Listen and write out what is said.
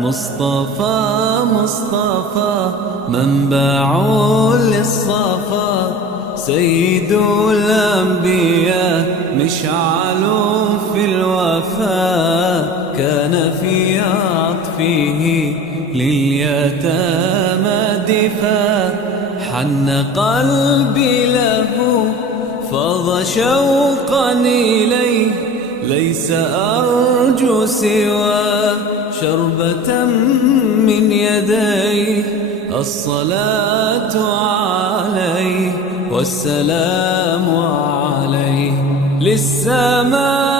مصطفى مصطفى منبع للصفا، سيد الأنبياء مشعل في الوفا، كان في عطفه لليتامى دفا، حن قلبي له فاض شوقا إليه، ليس أرجو سوى شربة من يديه، الصلاة عليه والسلام عليه للسماء